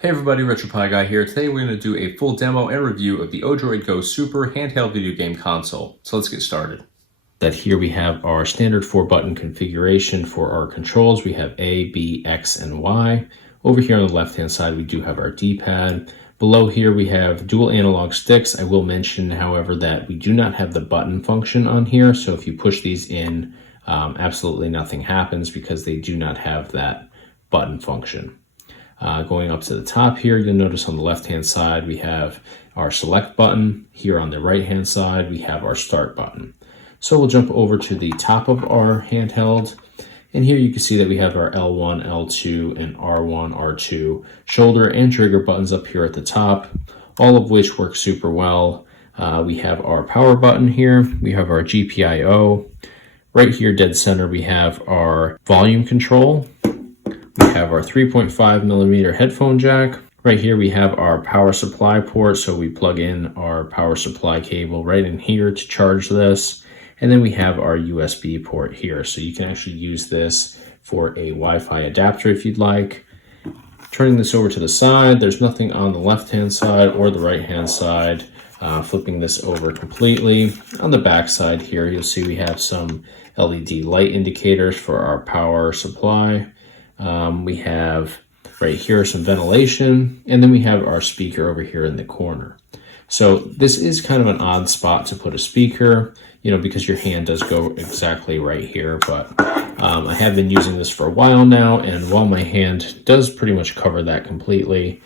Hey everybody, RetroPie Guy here. Today we're going to do a full demo and review of the ODROID Go Super handheld video game console. So let's get started. That here we have our standard 4-button configuration for our controls. We have A, B, X, and Y. Over here on the left-hand side, we do have our D-pad. Below here, we have dual analog sticks. I will mention, however, that we do not have the button function on here. So if you push these in, absolutely nothing happens because they do not have that button function. Going up to the top here, you'll notice on the left-hand side, we have our select button. Here on the right-hand side, we have our start button. So we'll jump over to the top of our handheld. And here you can see that we have our L1, L2, and R1, R2 shoulder and trigger buttons up here at the top, all of which work super well. We have our power button here. We have our GPIO. Right here, dead center, we have our volume control. We have our 3.5 millimeter headphone jack. Right here we have our power supply port, so we plug in our power supply cable right in here to charge this. And then we have our USB port here, so you can actually use this for a Wi-Fi adapter if you'd like. Turning this over to the side, there's nothing on the left-hand side or the right-hand side. Flipping this over completely. On the back side here, you'll see we have some LED light indicators for our power supply. We have right here some ventilation, and then we have our speaker over here in the corner. So this is kind of an odd spot to put a speaker, because your hand does go exactly right here, but I have been using this for a while now, and while my hand does pretty much cover that completely,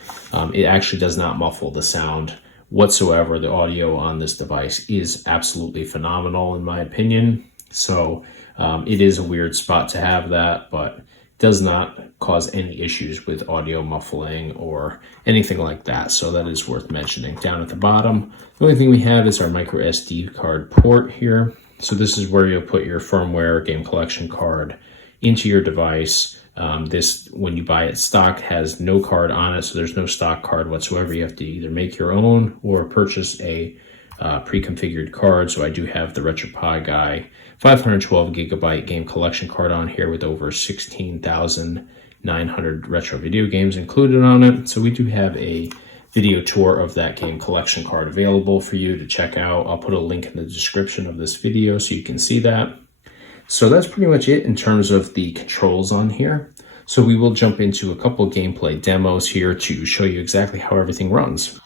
it actually does not muffle the sound whatsoever. The audio on this device is absolutely phenomenal in my opinion. So it is a weird spot to have that, but does not cause any issues with audio muffling or anything like that. So that is worth mentioning. Down at the bottom, the only thing we have is our micro SD card port here. So this is where you'll put your firmware game collection card into your device. This, when you buy it stock, has no card on it. So there's no stock card whatsoever. You have to either make your own or purchase a pre-configured card. So I do have the RetroPie Guy 512 gigabyte game collection card on here with over 16,900 retro video games included on it. So we do have a video tour of that game collection card available for you to check out. I'll put a link in the description of this video so you can see that. So that's pretty much it in terms of the controls on here. So we will jump into a couple gameplay demos here to show you exactly how everything runs.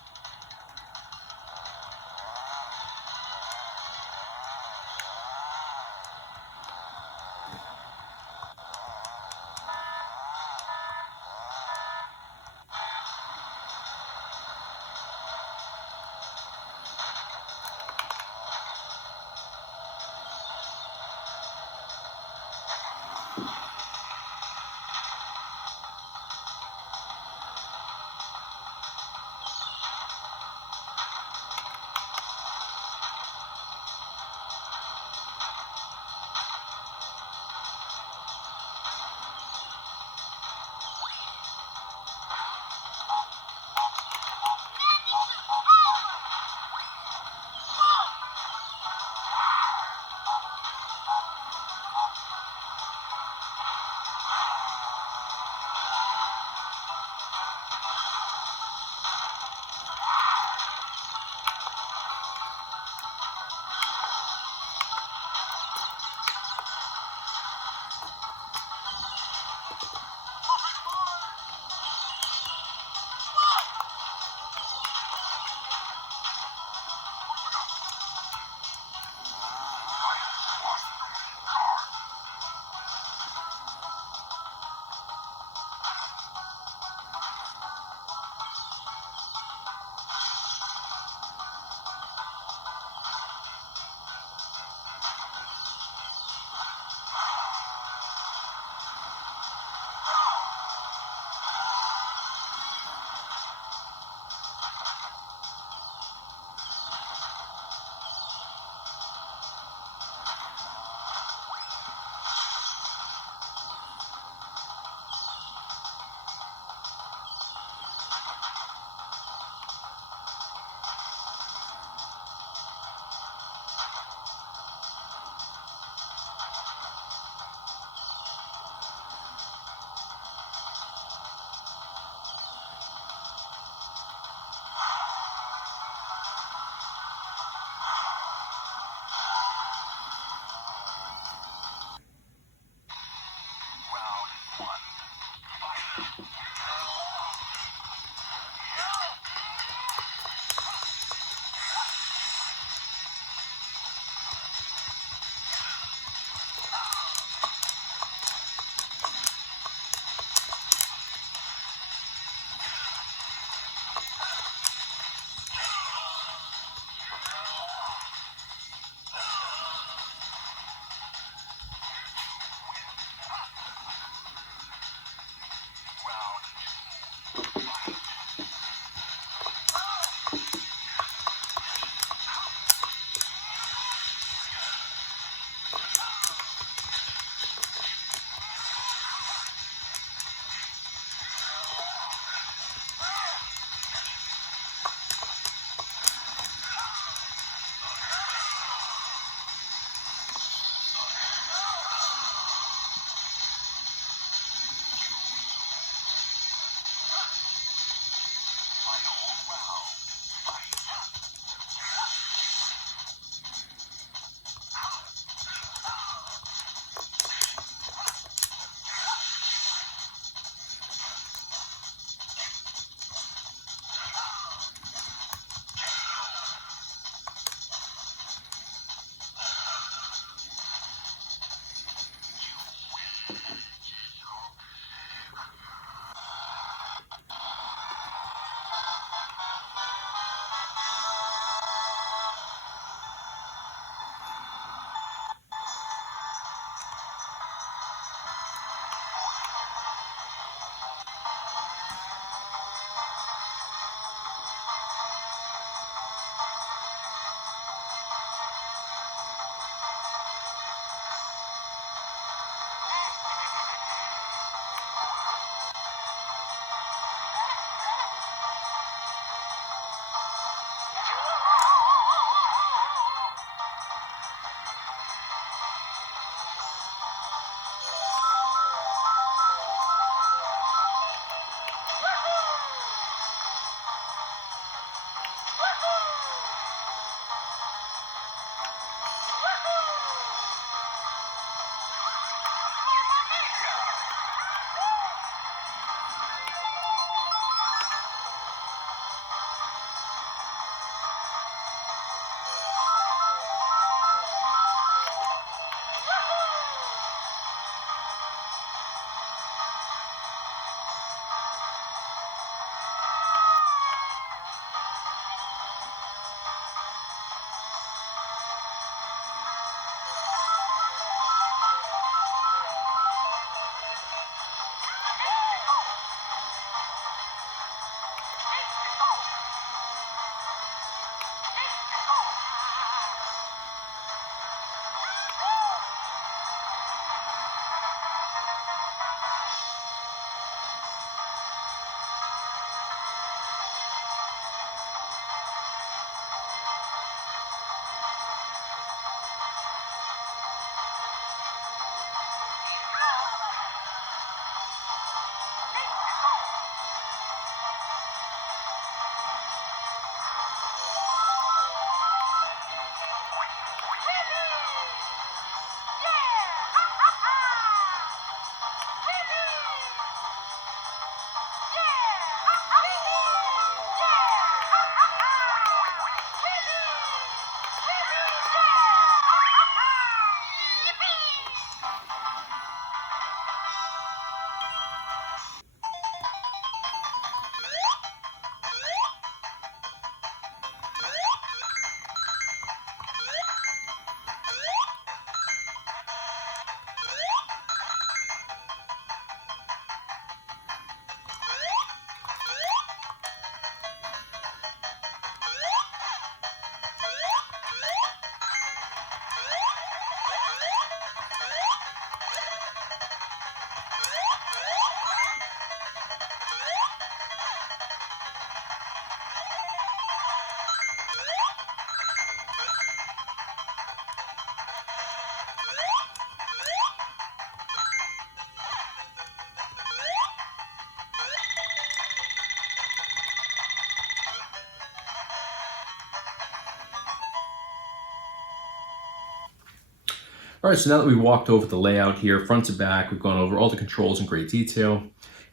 All right, so now that we've walked over the layout here, front to back, we've gone over all the controls in great detail,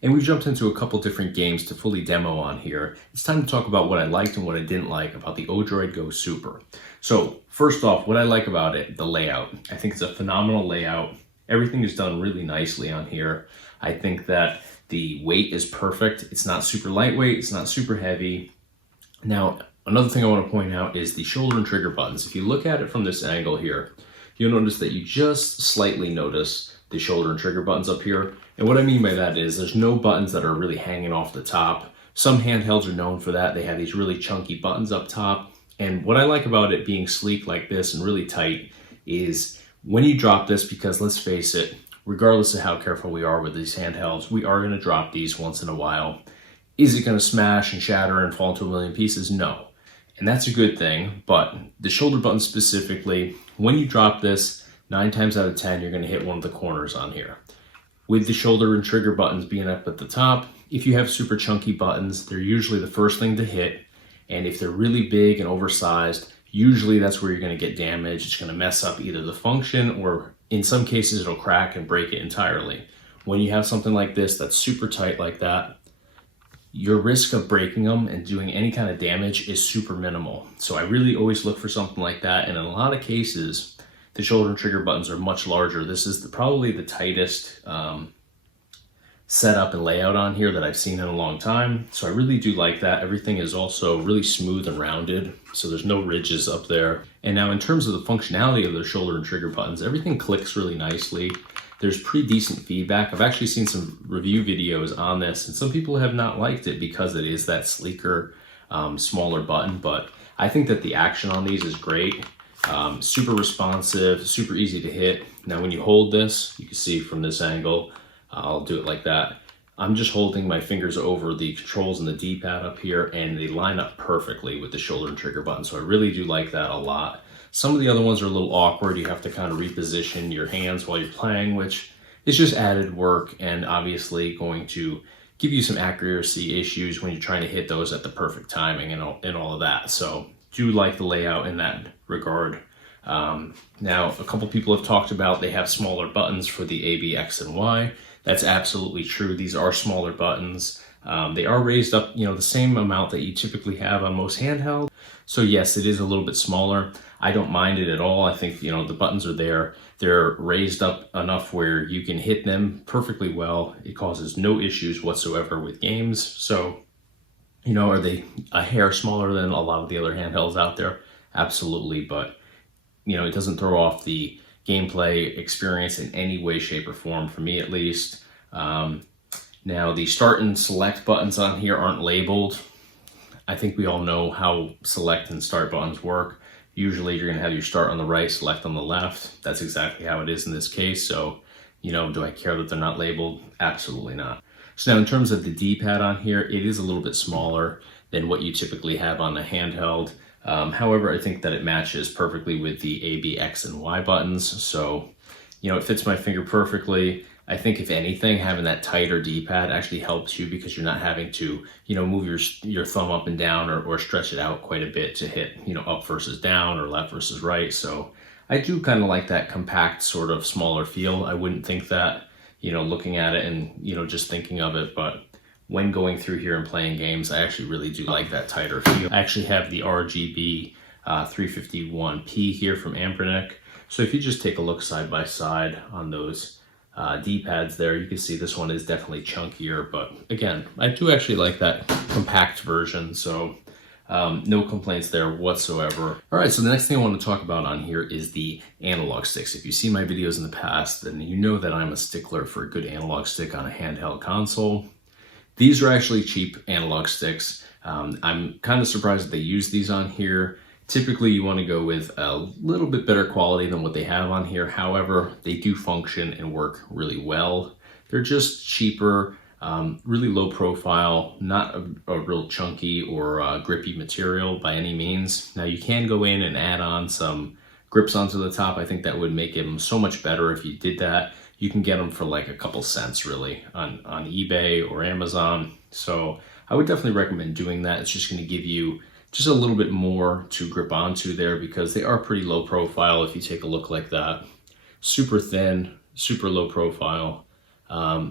and we've jumped into a couple different games to fully demo on here. It's time to talk about what I liked and what I didn't like about the ODROID Go Super. So first off, what I like about it, the layout. I think it's a phenomenal layout. Everything is done really nicely on here. I think that the weight is perfect. It's not super lightweight, it's not super heavy. Now, another thing I want to point out is the shoulder and trigger buttons. If you look at it from this angle here, you'll notice that you just slightly notice the shoulder and trigger buttons up here. And what I mean by that is there's no buttons that are really hanging off the top. Some handhelds are known for that. They have these really chunky buttons up top. And what I like about it being sleek like this and really tight is when you drop this, because let's face it, regardless of how careful we are with these handhelds, we are going to drop these once in a while. Is it going to smash and shatter and fall into a million pieces? No. And that's a good thing, but the shoulder button specifically, when you drop this, 9 times out of 10, you're going to hit one of the corners on here. With the shoulder and trigger buttons being up at the top, if you have super chunky buttons, they're usually the first thing to hit. And if they're really big and oversized, usually that's where you're going to get damage. It's going to mess up either the function or in some cases it'll crack and break it entirely. When you have something like this that's super tight like that, your risk of breaking them and doing any kind of damage is super minimal. So I really always look for something like that. And in a lot of cases, the shoulder and trigger buttons are much larger. This is probably the tightest setup and layout on here that I've seen in a long time. So I really do like that. Everything is also really smooth and rounded. So there's no ridges up there. And now in terms of the functionality of the shoulder and trigger buttons, everything clicks really nicely. There's pretty decent feedback. I've actually seen some review videos on this, and some people have not liked it because it is that sleeker, smaller button, but I think that the action on these is great. Super responsive, super easy to hit. Now when you hold this, you can see from this angle, I'll do it like that. I'm just holding my fingers over the controls and the D-pad up here, and they line up perfectly with the shoulder and trigger button, so I really do like that a lot. Some of the other ones are a little awkward. You have to kind of reposition your hands while you're playing, which is just added work and obviously going to give you some accuracy issues when you're trying to hit those at the perfect timing and all of that. So do like the layout in that regard. Now, a couple people have talked about they have smaller buttons for the A, B, X, and Y. That's absolutely true. These are smaller buttons. They are raised up, the same amount that you typically have on most handheld. So yes, it is a little bit smaller. I don't mind it at all. I think, the buttons are there. They're raised up enough where you can hit them perfectly well. It causes no issues whatsoever with games. So, are they a hair smaller than a lot of the other handhelds out there? Absolutely. But, it doesn't throw off the gameplay experience in any way, shape, or form, for me at least. Now, the start and select buttons on here aren't labeled. I think we all know how select and start buttons work. Usually you're going to have your start on the right, select on the left. That's exactly how it is in this case. So, do I care that they're not labeled? Absolutely not. So now in terms of the D-pad on here, it is a little bit smaller than what you typically have on the handheld. However, I think that it matches perfectly with the A, B, X, and Y buttons. So, it fits my finger perfectly. I think if anything, having that tighter D-pad actually helps you because you're not having to, move your thumb up and down or stretch it out quite a bit to hit, up versus down or left versus right. So I do kind of like that compact sort of smaller feel. I wouldn't think that, looking at it and, just thinking of it, but when going through here and playing games, I actually really do like that tighter feel. I actually have the RGB 351P here from Ambernick. So if you just take a look side by side on those D-pads there, you can see this one is definitely chunkier, but again, I do actually like that compact version, so no complaints there whatsoever. All right, so the next thing I want to talk about on here is the analog sticks. If you see my videos in the past, then you know that I'm a stickler for a good analog stick on a handheld console. These are actually cheap analog sticks. I'm kind of surprised that they use these on here. Typically, you want to go with a little bit better quality than what they have on here. However, they do function and work really well. They're just cheaper, really low profile, not a real chunky or grippy material by any means. Now, you can go in and add on some grips onto the top. I think that would make them so much better if you did that. You can get them for like a couple cents really on eBay or Amazon. So I would definitely recommend doing that. It's just going to give you just a little bit more to grip onto there because they are pretty low profile if you take a look like that. super thin, super low profile.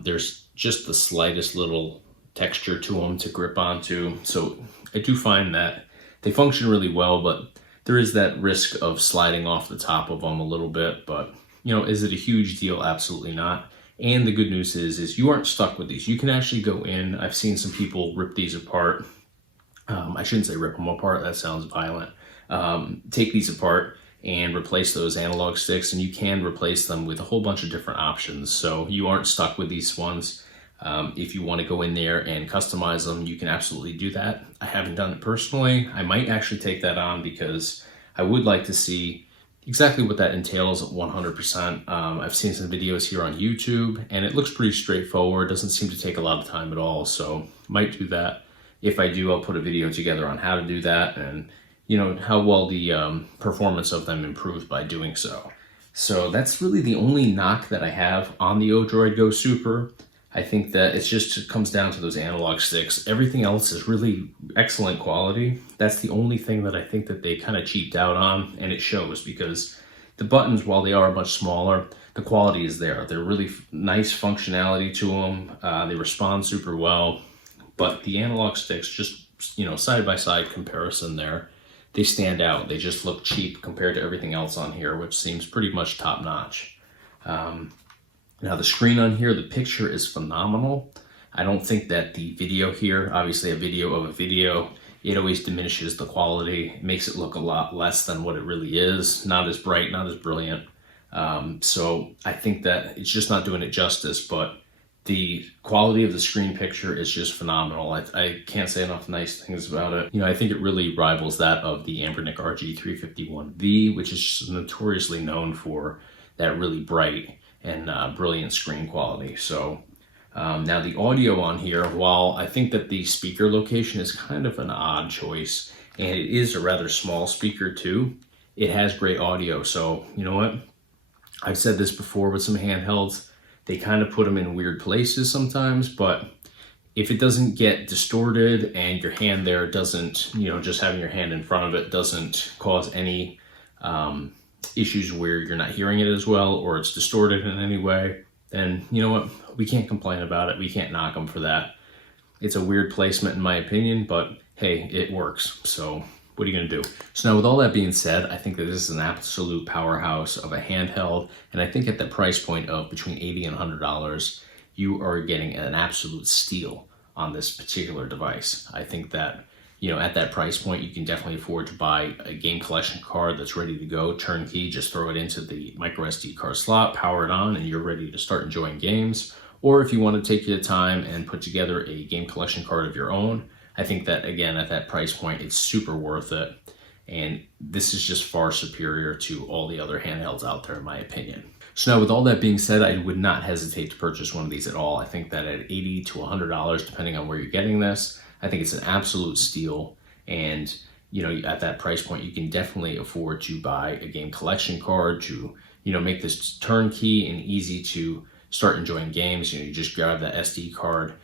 There's just the slightest little texture to them to grip onto. So I do find that they function really well, but there is that risk of sliding off the top of them a little bit. But, is it a huge deal? Absolutely not. And the good news is you aren't stuck with these. You can actually go in. I've seen some people rip these apart. I shouldn't say rip them apart. That sounds violent. Take these apart and replace those analog sticks, and you can replace them with a whole bunch of different options. So you aren't stuck with these ones. If you want to go in there and customize them, you can absolutely do that. I haven't done it personally. I might actually take that on because I would like to see exactly what that entails 100%. I've seen some videos here on YouTube and it looks pretty straightforward. Doesn't seem to take a lot of time at all. So might do that. If I do, I'll put a video together on how to do that and how well the performance of them improved by doing so. So that's really the only knock that I have on the ODROID Go Super. I think that it comes down to those analog sticks. Everything else is really excellent quality. That's the only thing that I think that they kind of cheaped out on, and it shows because the buttons, while they are much smaller, the quality is there. They're really nice functionality to them. They respond super well, but the analog sticks, just side-by-side comparison there, they stand out. They just look cheap compared to everything else on here, which seems pretty much top-notch. Now the screen on here, the picture is phenomenal. I don't think that the video here, obviously a video of a video, it always diminishes the quality. It makes it look a lot less than what it really is. Not as bright, not as brilliant. So I think that it's just not doing it justice, but the quality of the screen picture is just phenomenal. I can't say enough nice things about it. I think it really rivals that of the Anbernic RG351V, which is notoriously known for that really bright and brilliant screen quality. So now the audio on here, while I think that the speaker location is kind of an odd choice, and it is a rather small speaker too, it has great audio. So you know what? I've said this before with some handhelds, they kind of put them in weird places sometimes, but if it doesn't get distorted and your hand there doesn't, just having your hand in front of it doesn't cause any issues where you're not hearing it as well or it's distorted in any way, then you know what? We can't complain about it. We can't knock them for that. It's a weird placement in my opinion, but hey, it works. So what are you going to do? So now with all that being said, I think that this is an absolute powerhouse of a handheld. And I think at the price point of between $80 and $100, you are getting an absolute steal on this particular device. I think that, at that price point, you can definitely afford to buy a game collection card that's ready to go, turnkey, just throw it into the micro SD card slot, power it on, and you're ready to start enjoying games. Or if you want to take your time and put together a game collection card of your own, I think that, again, at that price point, it's super worth it. And this is just far superior to all the other handhelds out there, in my opinion. So now with all that being said, I would not hesitate to purchase one of these at all. I think that at $80 to $100, depending on where you're getting this, I think it's an absolute steal. And, at that price point, you can definitely afford to buy a game collection card to, make this turnkey and easy to start enjoying games. You just grab that SD card,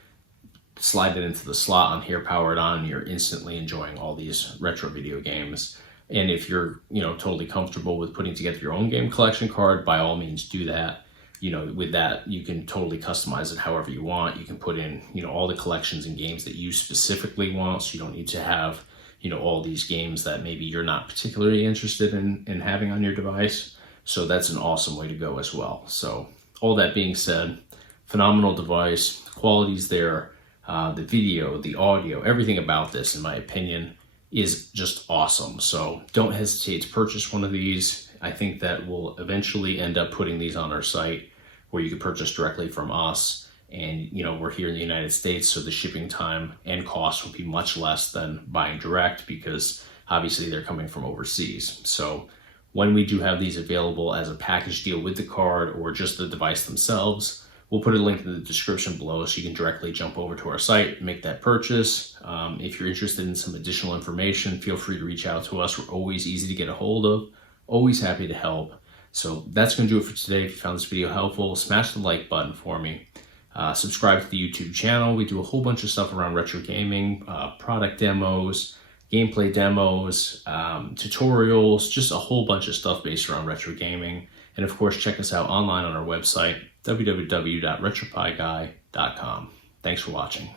slide it into the slot on here, power it on, and you're instantly enjoying all these retro video games. And if you're, totally comfortable with putting together your own game collection card, by all means do that. With that, you can totally customize it however you want. You can put in, all the collections and games that you specifically want. So you don't need to have, all these games that maybe you're not particularly interested in having on your device. So that's an awesome way to go as well. So all that being said, phenomenal device, the quality's there. The video, the audio, everything about this, in my opinion, is just awesome. So don't hesitate to purchase one of these. I think that we'll eventually end up putting these on our site where you can purchase directly from us. And, we're here in the United States, so the shipping time and cost will be much less than buying direct because obviously they're coming from overseas. So when we do have these available as a package deal with the card or just the device themselves, we'll put a link in the description below so you can directly jump over to our site and make that purchase. If you're interested in some additional information, feel free to reach out to us. We're always easy to get a hold of, always happy to help. So that's going to do it for today. If you found this video helpful, smash the like button for me. Subscribe to the YouTube channel. We do a whole bunch of stuff around retro gaming, product demos, gameplay demos, tutorials, just a whole bunch of stuff based around retro gaming. And of course, check us out online on our website, www.retropieguy.com. Thanks for watching.